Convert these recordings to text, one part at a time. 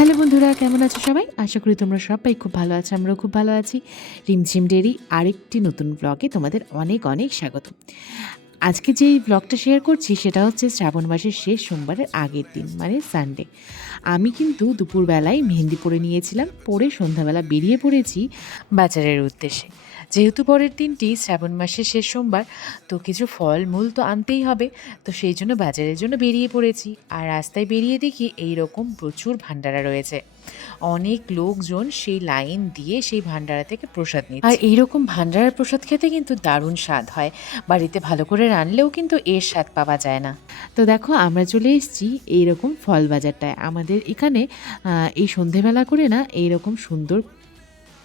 Hello বন্ধুরা, কেমন আছো সবাই? আশা করি তোমরা সবাই খুব ভালো আছো, আমরাও খুব ভালো আছি। রিমঝিম ডেরি আরেকটি নতুন ব্লগে তোমাদের অনেক অনেক স্বাগত। আজকে যে ব্লগটা শেয়ার করছি, সেটা হচ্ছে শ্রাবণ মাসের শেষ সোমবারের আগের দিন মানে সানডে আমি কিন্তু দুপুরবেলায় মেহেন্দি পরে নিয়েছিলাম, পরে সন্ধ্যাবেলা বেরিয়ে পড়েছি বাজারের উদ্দেশ্যে। যেহেতু পরের দিনটি শ্রাবণ মাসের শেষ সোমবার, তো কিছু ফল মূল তো আনতেই হবে, তো সেই জন্য বাজারের জন্য বেরিয়ে পড়েছি। আর রাস্তায় বেরিয়ে দেখি এই রকম প্রচুর ভান্ডারা রয়েছে। অনেক লোকজন সেই লাইন দিয়ে সেই ভান্ডারা থেকে প্রসাদ নিচ্ছে। আর এইরকম ভান্ডারার প্রসাদ খেতে কিন্তু দারুণ স্বাদ হয়। বাড়িতে ভালো করে রানলেও কিন্তু এর স্বাদ পাওয়া যায় না। তো দেখো, আমরা চলে এসেছি এইরকম ফল বাজারটায়। আমাদের এখানে এই সন্ধেবেলা করে না, এইরকম সুন্দর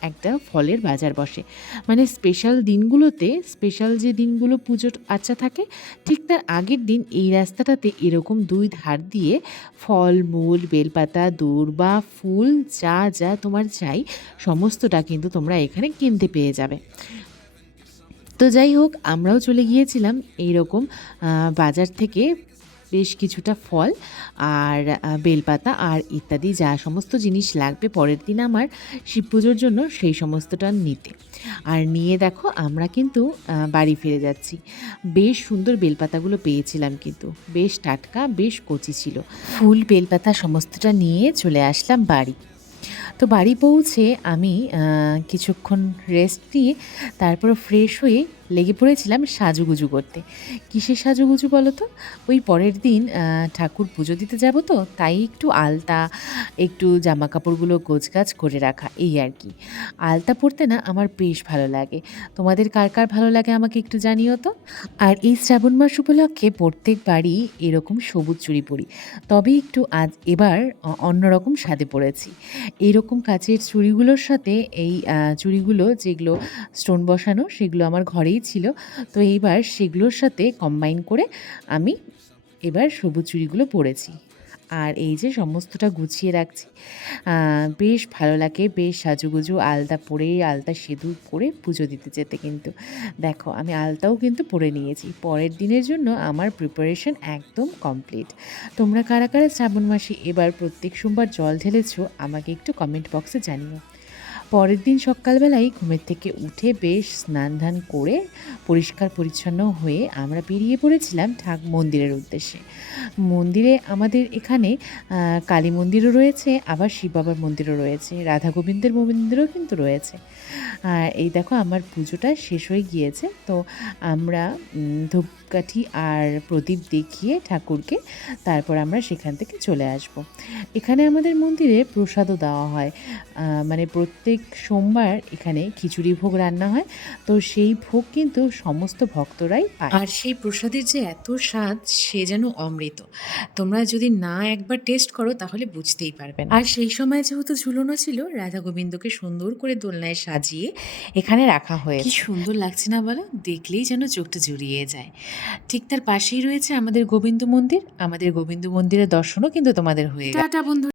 একটা ফলের বাজার বসে। মানে স্পেশাল দিনগুলোতে স্পেশাল যে দিনগুলো পুজোর আচ্ছা থাকে, ঠিক তার আগের দিন এই রাস্তাটাতে এরকম দুই ধার দিয়ে ফল, মূল, বেলপাতা দূর্বা ফুল, যা যা তোমার চাই, সমস্তটা কিন্তু তোমরা এখানে কিনতে পেয়ে যাবে। তো যাই হোক, আমরাও চলে গিয়েছিলাম এইরকম বাজার থেকে বেশ কিছুটা ফল আর বেলপাতা আর ইত্যাদি যা সমস্ত জিনিস লাগবে পরের দিন আমার শিব পুজোর জন্য সেই সমস্তটা নিতে। আর নিয়ে দেখো আমরা কিন্তু বাড়ি ফিরে যাচ্ছি। বেশ সুন্দর বেলপাতাগুলো পেয়েছিলাম কিন্তু। বেশ টাটকা, বেশ কচি ছিল। ফুল, বেলপাতা সমস্তটা নিয়ে চলে আসলাম বাড়ি। তো বাড়ি পৌঁছে আমি কিছুক্ষণ রেস্ট নিয়ে তারপর ফ্রেশ হয়ে লেগে পড়েছিলাম সাজুগুজু করতে। কিসের সাজুগুজু বলো তো ওই পরের দিন ঠাকুর পুজো দিতে যাব তো, তাই একটু আলতা, একটু জামা কাপড়গুলো গোছগাছ করে রাখা, এই আর কি। আলতা পরতে না আমার বেশ ভালো লাগে। তোমাদের কার কার ভালো লাগে আমাকে একটু জানিও তো? আর এই শ্রাবণ মাস উপলক্ষে প্রত্যেকবারই এরকম সবুজ চুড়ি পরি। তবে একটু আজ এবার অন্যরকম স্বাদে পড়েছি এইরকম কাচের চুড়িগুলোর সাথে এই চুড়িগুলো যেগুলো স্টোন বসানো, সেগুলো আমার ঘরেই ছিল। তো এইবার সেগুলোর সাথে কম্বাইন করে আমি এবার সবুজ চুড়িগুলো পরেছি। আর এই যে সমস্তটা গুছিয়ে রাখছি বেশ ভালো লাগে, বেশ সাজুগুজু, আলতা পরে, আলতা সিঁদুর পরে পুজো দিতে যেতে কিন্তু। দেখো, আমি আলতাও কিন্তু পরে নিয়েছি। পরের দিনের জন্য আমার প্রিপারেশন একদম কমপ্লিট তোমরা কারা কারা শ্রাবণ মাসে এবার প্রত্যেক সোমবার জল ঢেলেছো, আমাকে একটু কমেন্ট বক্সে জানিও। পরের দিন সকালবেলায় ঘুমের থেকে উঠে বেশ স্নান ধান করে পরিষ্কার পরিচ্ছন্ন হয়ে আমরা বেরিয়ে পড়েছিলাম ঠাক মন্দিরের উদ্দেশ্যে। মন্দিরে আমাদের এখানে কালী মন্দিরও রয়েছে, আবার শিব বাবার মন্দিরও রয়েছে, রাধা গোবিন্দের মন্দিরও কিন্তু রয়েছে। আর এই দেখো আমার পুজোটা শেষ হয়ে গিয়েছে, তো আমরা ধূপকাঠি আর প্রদীপ দেখিয়ে ঠাকুরকে তারপর আমরা সেখান থেকে চলে আসব। এখানে আমাদের মন্দিরে প্রসাদও দেওয়া হয় মানে প্রত্যেক সোমবার এখানে খিচুড়ি ভোগ রান্না হয়। তো সেই ভোগ কিন্তু সমস্ত ভক্তরাই পায়। আর সেই প্রসাদের যে এত স্বাদ সে যেন অমৃত। তোমরা যদি না একবার টেস্ট করো তাহলে বুঝতেই পারবে আর সেই সময় যেহেতু ঝুলনো ছিল রাধা গোবিন্দকে সুন্দর করে দোলনায় সাজিয়ে এখানে রাখা হয়েছে। কি সুন্দর লাগছে না বলো? দেখলেই যেন চোখটা জুড়িয়ে যায়। ঠিক তার পাশেই রয়েছে আমাদের গোবিন্দ মন্দির। আমাদের গোবিন্দ মন্দিরের দর্শনও কিন্তু তোমাদের হয়ে টাটা বন্ধু।